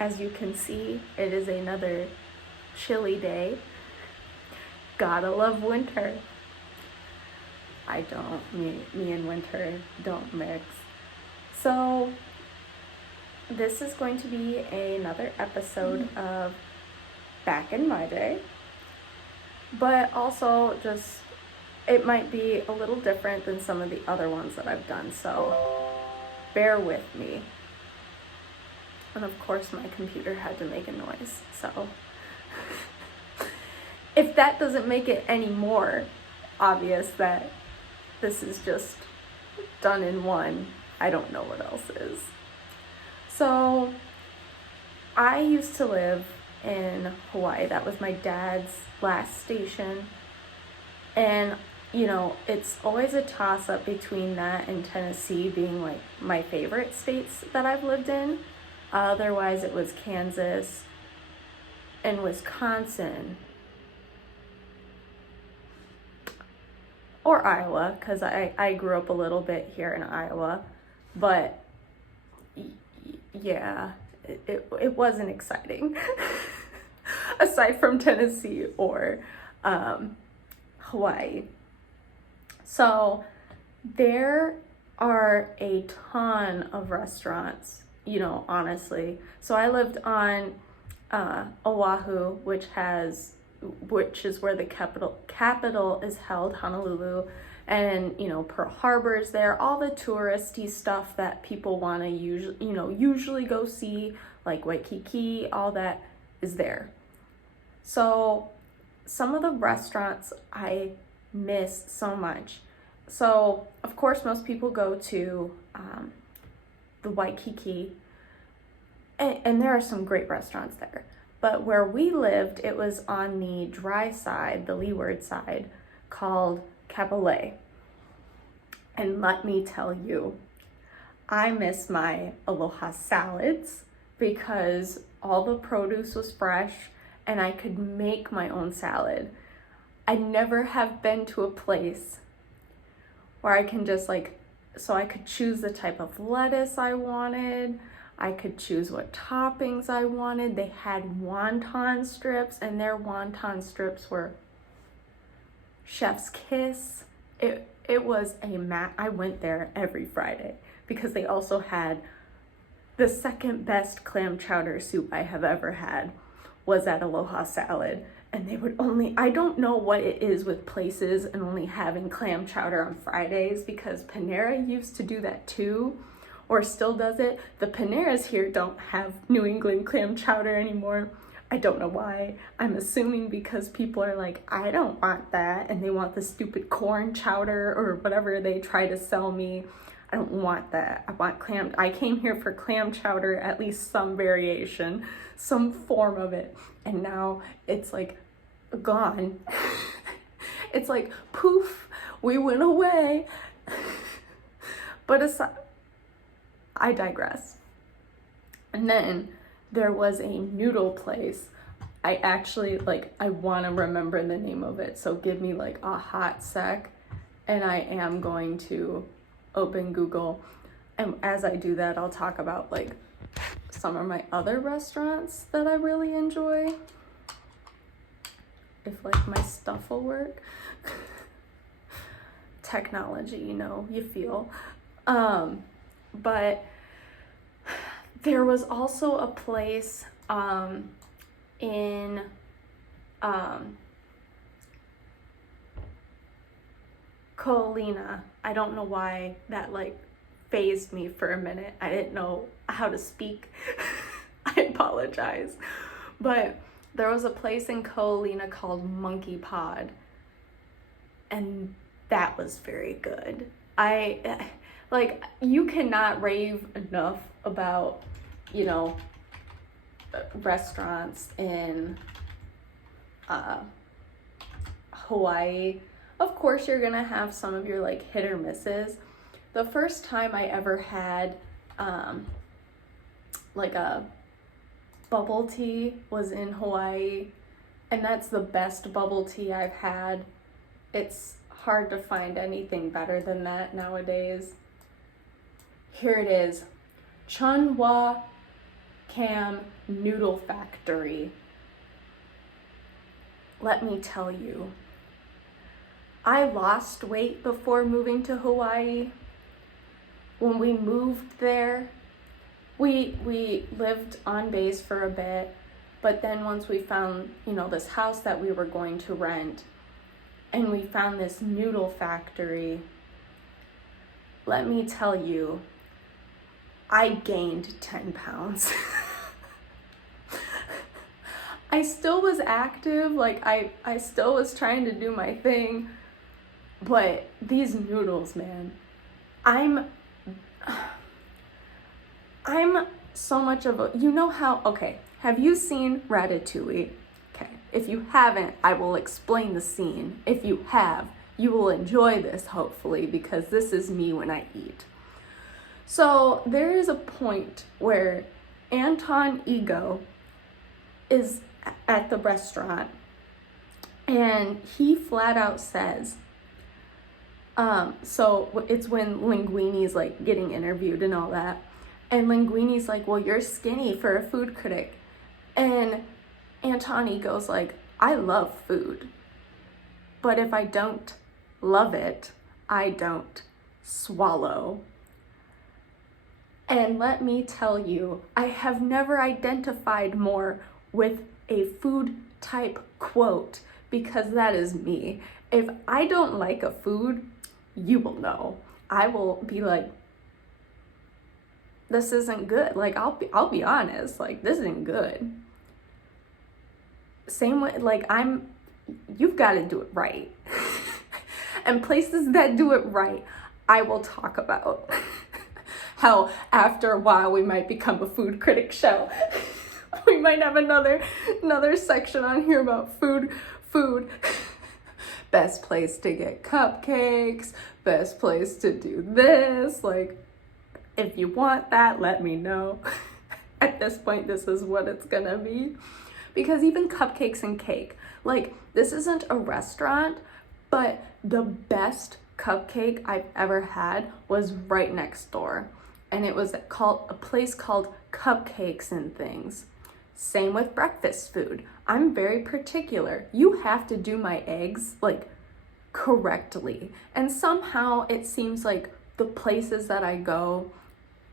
As you can see, it is another chilly day. Gotta love winter. I don't. Me and winter don't mix. So this is going to be another episode of Back in My Day. But also just, it might be a little different than some of the other ones that I've done. So bear with me. And of course my computer had to make a noise, so if that doesn't make it any more obvious that this is just done in one, I don't know what else is. So I used to live in Hawaii. That was my dad's last station. And you know, it's always a toss-up between that and Tennessee being like my favorite states that I've lived in. Otherwise, it was Kansas and Wisconsin. Or Iowa, because I grew up a little bit here in Iowa. But yeah, it wasn't exciting. Aside from Tennessee or Hawaii. So there are a ton of restaurants, you know, honestly. So I lived on Oahu, which is where the capital is held, Honolulu, and you know, Pearl Harbor's there. All the touristy stuff that people want to usually go see, like Waikiki, all that is there. So some of the restaurants I miss so much. So of course most people go to the Waikiki, and there are some great restaurants there. But where we lived, it was on the dry side, the leeward side, called Kapolei. And let me tell you, I miss my aloha salads because all the produce was fresh and I could make my own salad. I never have been to a place where I can just so I could choose the type of lettuce I wanted. I could choose what toppings I wanted. They had wonton strips, and their wonton strips were chef's kiss. It was I went there every Friday because they also had the second best clam chowder soup I have ever had was at Aloha Salad. And they would I don't know what it is with places and only having clam chowder on Fridays, because Panera used to do that too, or still does it. The Paneras here don't have New England clam chowder anymore. I don't know why. I'm assuming because people are like, I don't want that, and they want the stupid corn chowder or whatever they try to sell me. I don't want that. I want clam. I came here for clam chowder, at least some variation, some form of it. And now it's like gone. It's like poof, we went away. But I digress. And then there was a noodle place. I actually I want to remember the name of it. So give me a hot sec, and I am going to open Google, and as I do that, I'll talk about some of my other restaurants that I really enjoy, if my stuff will work. Technology, you feel. But there was also a place in Ko'olina. I don't know why that phased me for a minute. I didn't know how to speak. I apologize. But there was a place in Ko'olina called Monkey Pod, and that was very good. You cannot rave enough about, restaurants in Hawaii. Of course, you're gonna have some of your hit or misses. The first time I ever had a bubble tea was in Hawaii, and that's the best bubble tea I've had. It's hard to find anything better than that nowadays. Here it is. Chunwa Cam Noodle Factory. Let me tell you, I lost weight before moving to Hawaii. When we moved there, we lived on base for a bit, but then once we found, this house that we were going to rent, and we found this noodle factory, let me tell you, I gained 10 pounds. I still was active, like I still was trying to do my thing, but these noodles, man, I'm so much of a, okay, have you seen Ratatouille? Okay, if you haven't, I will explain the scene. If you have, you will enjoy this, hopefully, because this is me when I eat. So there is a point where Anton Ego is at the restaurant, and he flat out says, so it's when Linguini's like getting interviewed and all that, and Linguini's like, well, you're skinny for a food critic, and Anton Ego's like, I love food, but if I don't love it, I don't swallow. And let me tell you, I have never identified more with a food type quote, because that is me. If I don't like a food, you will know. I will be like, this isn't good. Like, I'll be honest, like, this isn't good. Same way, like, you've got to do it right. And places that do it right, I will talk about. How after a while we might become a food critic show. We might have another section on here about food. Best place to get cupcakes, best place to do this. Like, if you want that, let me know. At this point, this is what it's gonna be. Because even cupcakes and cake, like, this isn't a restaurant, but the best cupcake I've ever had was right next door. And it was a place called Cupcakes and Things. Same with breakfast food. I'm very particular. You have to do my eggs, like, correctly. And somehow it seems like the places that I go,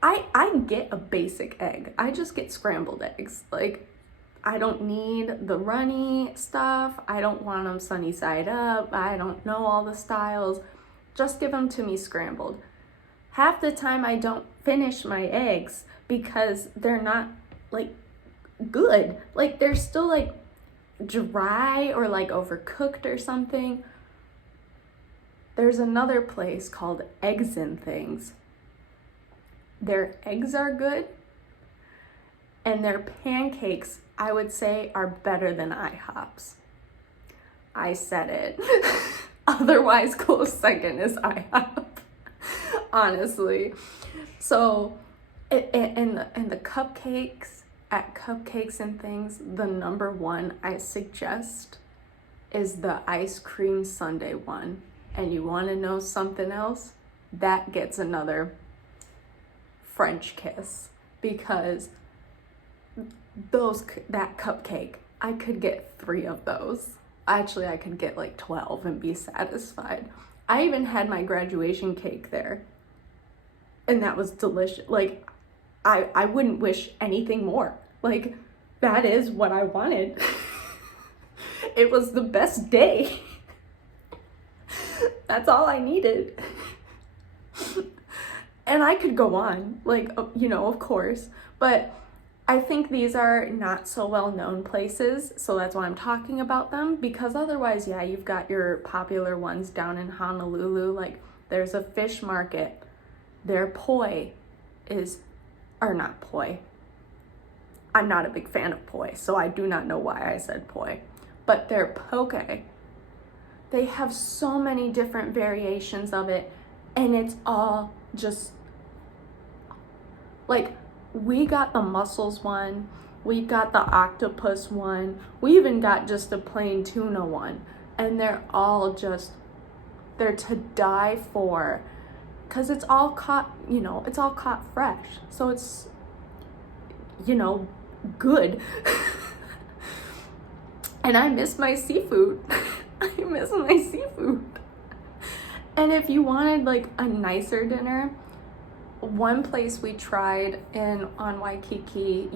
I get a basic egg. I just get scrambled eggs. Like, I don't need the runny stuff. I don't want them sunny side up. I don't know all the styles. Just give them to me scrambled. Half the time I don't finish my eggs because they're not, like, good. Like, they're still, like, dry or, like, overcooked or something. There's another place called Eggs and Things. Their eggs are good, and their pancakes, I would say, are better than IHOP's. I said it. Otherwise, close second is IHOP. Honestly. So, and the cupcakes at Cupcakes and Things, the number one I suggest is the ice cream sundae one. And you want to know something else? That gets another French kiss, because that cupcake, I could get 3 of those. Actually, I could get like 12 and be satisfied. I even had my graduation cake there, and that was delicious. Like, I wouldn't wish anything more. Like, that is what I wanted. It was the best day. That's all I needed. And I could go on, like, of course, but I think these are not so well-known places, so that's why I'm talking about them, because otherwise, yeah, you've got your popular ones down in Honolulu. Like, there's a fish market. Their poi or not poi. I'm not a big fan of poi, so I do not know why I said poi. But their poke, they have so many different variations of it, and it's all just, like, we got the mussels one, we got the octopus one, we even got just a plain tuna one, and they're to die for, because it's all caught, it's all caught fresh. So good. And I miss my seafood. I miss my seafood. And if you wanted like a nicer dinner, one place we tried on Waikiki,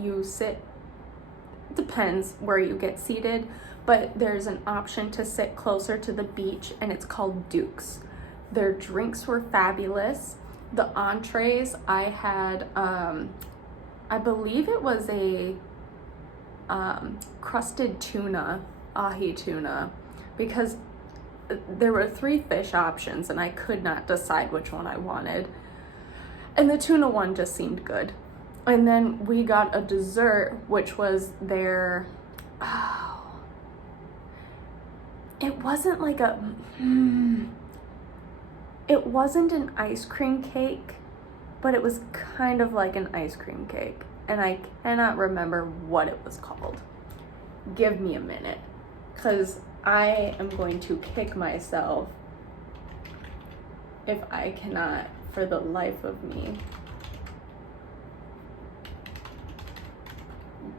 depends where you get seated, but there's an option to sit closer to the beach, and it's called Duke's. Their drinks were fabulous. The entrees, I had, I believe it was a crusted tuna, ahi tuna, because there were 3 fish options and I could not decide which one I wanted. And the tuna one just seemed good. And then we got a dessert, which was their, it wasn't like it wasn't an ice cream cake, but it was kind of like an ice cream cake. And I cannot remember what it was called. Give me a minute, because I am going to kick myself if I cannot, for the life of me,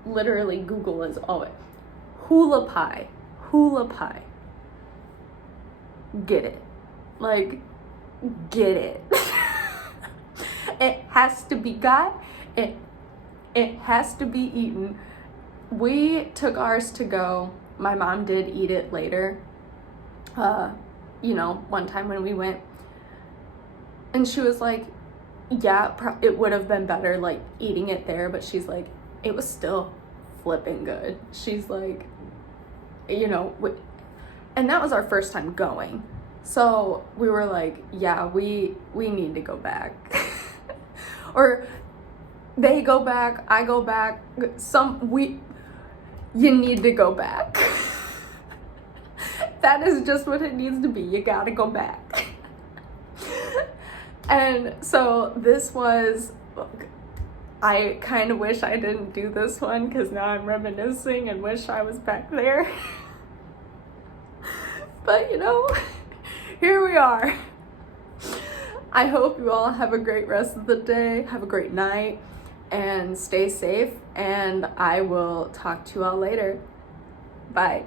literally Google is always hula pie. Get it, like, get it. It has to be got. It has to be eaten. We took ours to go. My mom did eat it later, one time when we went, and she was like, yeah, it would have been better like eating it there, but she's like, it was still flipping good. She's like, and that was our first time going, so we were like, yeah, we need to go back. Or they go back, I go back, you need to go back. That is just what it needs to be. You gotta go back. And so this was, I kind of wish I didn't do this one, because now I'm reminiscing and wish I was back there. But here we are. I hope you all have a great rest of the day, have a great night, and stay safe, and I will talk to you all later. Bye.